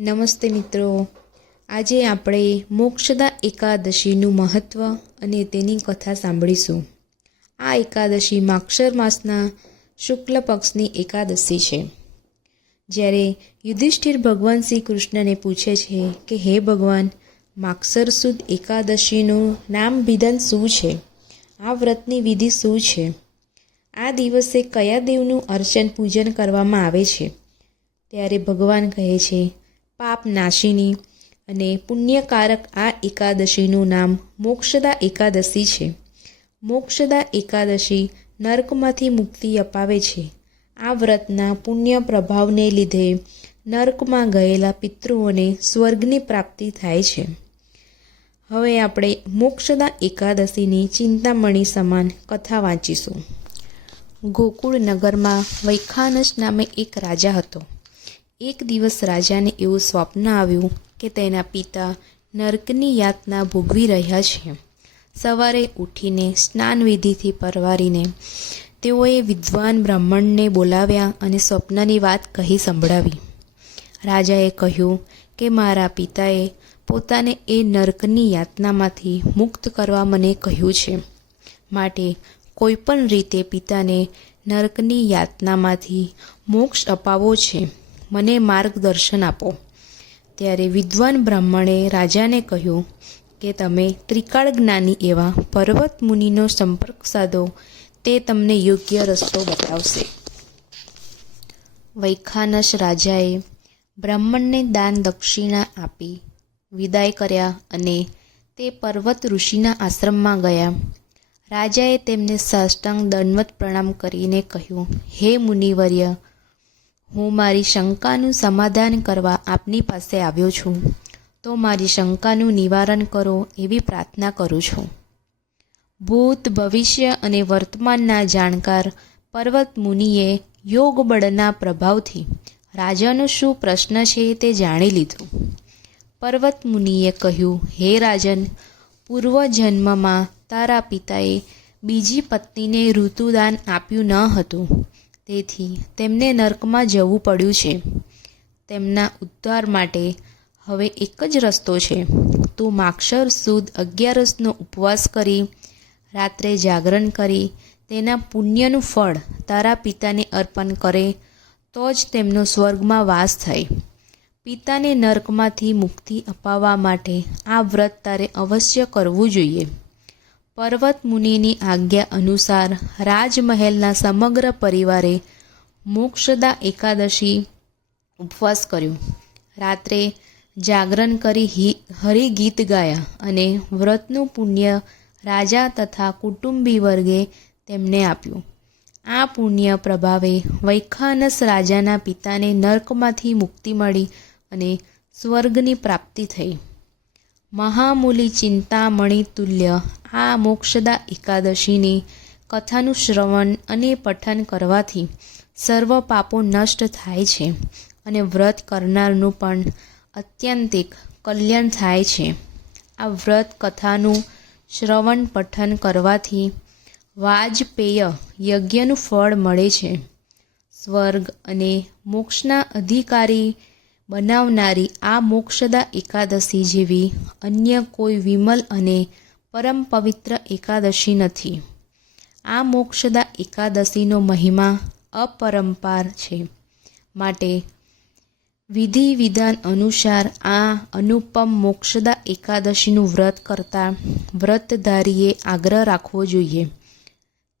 નમસ્તે મિત્રો, આજે આપણે મોક્ષદા એકાદશીનું મહત્ત્વ અને તેની કથા સાંભળીશું. આ એકાદશી માક્ષર માસના શુક્લ પક્ષની એકાદશી છે. જ્યારે યુધિષ્ઠિર ભગવાન શ્રી કૃષ્ણને પૂછે છે કે હે ભગવાન, માક્ષર સુદ એકાદશીનું નામ વિધાન શું છે? આ વ્રતની વિધિ શું છે? આ દિવસે કયા દેવનું અર્ચન પૂજન કરવામાં આવે છે? ત્યારે ભગવાન કહે છે, પાપ નાશિની અને પુણ્યકારક આ એકાદશીનું નામ મોક્ષદા એકાદશી છે. મોક્ષદા એકાદશી નર્કમાંથી મુક્તિ અપાવે છે. આ વ્રતના પુણ્ય પ્રભાવને લીધે નર્કમાં ગયેલા પિતૃઓને સ્વર્ગની પ્રાપ્તિ થાય છે. હવે આપણે મોક્ષદા એકાદશીની ચિંતામણી સમાન કથા વાંચીશું. ગોકુળ નગરમાં વૈખાનસ નામે એક રાજા હતો. એક દિવસ રાજાને એવું સ્વપ્ન આવ્યું કે તેના પિતા નર્કની યાતના ભોગવી રહ્યા છે. સવારે ઉઠીને સ્નાનવિધિથી પરવારીને તેઓએ વિદ્વાન બ્રાહ્મણને બોલાવ્યા અને સ્વપ્નની વાત કહી સંભળાવી. રાજાએ કહ્યું કે મારા પિતાએ પોતાને એ નર્કની યાતનામાંથી મુક્ત કરવા મને કહ્યું છે, માટે કોઈપણ રીતે પિતાને નર્કની યાતનામાંથી મોક્ષ અપાવવો છે. મને માર્ગદર્શન આપો. ત્યારે વિદ્વાન બ્રાહ્મણે રાજાને કહ્યું કે તમે ત્રિકાળ જ્ઞાની એવા પર્વત મુનિનો સંપર્ક સાધો, તે તમને યોગ્ય રસ્તો બતાવશે. વૈખાનસ રાજાએ બ્રાહ્મણને દાન દક્ષિણા આપી વિદાય કર્યા અને તે પર્વત ઋષિના આશ્રમમાં ગયા. રાજાએ તેમને સાષ્ટાંગ દંડવત પ્રણામ કરીને કહ્યું, હે મુનિવર્ય, હું મારી શંકાનું સમાધાન કરવા આપની પાસે આવ્યો છું, તો મારી શંકાનું નિવારણ કરો એવી પ્રાર્થના કરું છું. ભૂત, ભવિષ્ય અને વર્તમાનના જાણકાર પર્વત મુનિએ યોગ બળના પ્રભાવથી રાજાનો શું પ્રશ્ન છે તે જાણી લીધું. પર્વત મુનિએ કહ્યું, હે રાજન, પૂર્વજન્મમાં તારા પિતાએ બીજી પત્નીને ઋતુદાન આપ્યું ન હતું, તેથી તેમને નર્કમાં જવું પડ્યું છે. તેમના ઉદ્ધાર માટે હવે એક જ રસ્તો છે. તું માક્ષર સુદ 11નો ઉપવાસ કરી રાત્રે જાગરણ કરી તેના પુણ્યનું ફળ તારા પિતાને અર્પણ કરે તો જ તેમનો સ્વર્ગમાં વાસ થાય. પિતાને નર્કમાંથી મુક્તિ અપાવવા માટે આ વ્રત તારે અવશ્ય કરવું જોઈએ. પર્વત મુનિની આજ્ઞા અનુસાર રાજમહેલના સમગ્ર પરિવારે મોક્ષદા એકાદશી ઉપવાસ કર્યો. રાત્રે જાગરણ કરી હરિગીત ગાયા અને વ્રતનું પુણ્ય રાજા તથા કુટુંબી વર્ગે તેમને આપ્યું. આ પુણ્ય પ્રભાવે વૈખાનસ રાજાના પિતાને નર્કમાંથી મુક્તિ મળી અને સ્વર્ગની પ્રાપ્તિ થઈ. મહામૂલી ચિંતામણી તુલ્ય આ મોક્ષદા એકાદશીની કથાનું શ્રવણ અને પઠન કરવાથી સર્વ પાપો નષ્ટ થાય છે અને વ્રત કરનારનું પણ અત્યંતિક કલ્યાણ થાય છે. આ વ્રત કથાનું શ્રવણ પઠન કરવાથી વાજપેય યજ્ઞનું ફળ મળે છે. સ્વર્ગ અને મોક્ષના અધિકારી બનાવનારી આ મોક્ષદા એકાદશી જેવી અન્ય કોઈ વિમલ અને પરમ પવિત્ર એકાદશી નથી. આ મોક્ષદા એકાદશીનો મહિમા અપરંપાર છે, માટે વિધિ વિધાન અનુસાર આ અનુપમ મોક્ષદા એકાદશીનું વ્રત કરતા વ્રતધારીએ આગ્રહ રાખવો જોઈએ.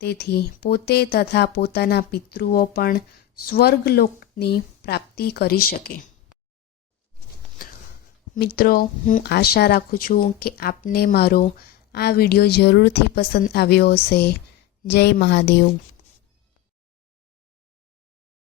તેથી પોતે તથા પોતાના પિતૃઓ પણ સ્વર્ગલોકની પ્રાપ્તિ કરી શકે. મિત્રો, હું આશા રાખું છું કે આપને મારો આ વિડીયો જરૂરથી પસંદ આવ્યો હશે. જય મહાદેવ.